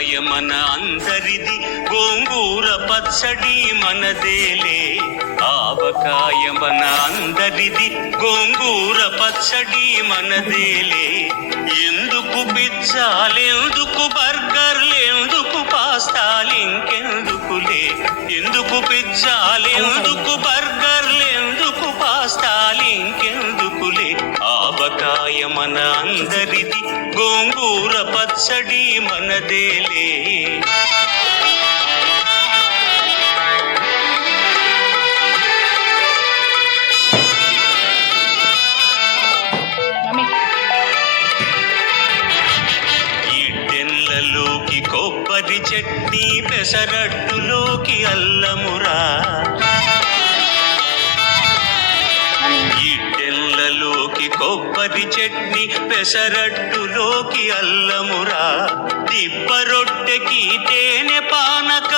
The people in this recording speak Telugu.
ఆవకాయ మన అందరిది, గోంగూర పచ్చడి మనదేలే. ఆవకాయ మన అందరిది, గోంగూర పచ్చడి మనదేలే. ఎందుకు పిజ్జాలెందుకు బర్గర్లెందుకు పాస్తాలింకెందుకులే. ఎందుకు పిజ్జాలెందుకు బర్గర్లెందుకు పాస్తాలింకెందుకులే. ఆవకాయ మన అందరిది, గోంగూర పచ్చడి మనదేలే. ఇడ్డెన్లలోకి కొబ్బరి చట్నీ, పెసరట్టులోకి అల్లమురా. ఇడ్డెన్లలోకి కొబ్బరి చట్నీ, పెసరట్టులోకి అల్లమురా. దిబ్బ రొట్టెకి తేనె పానక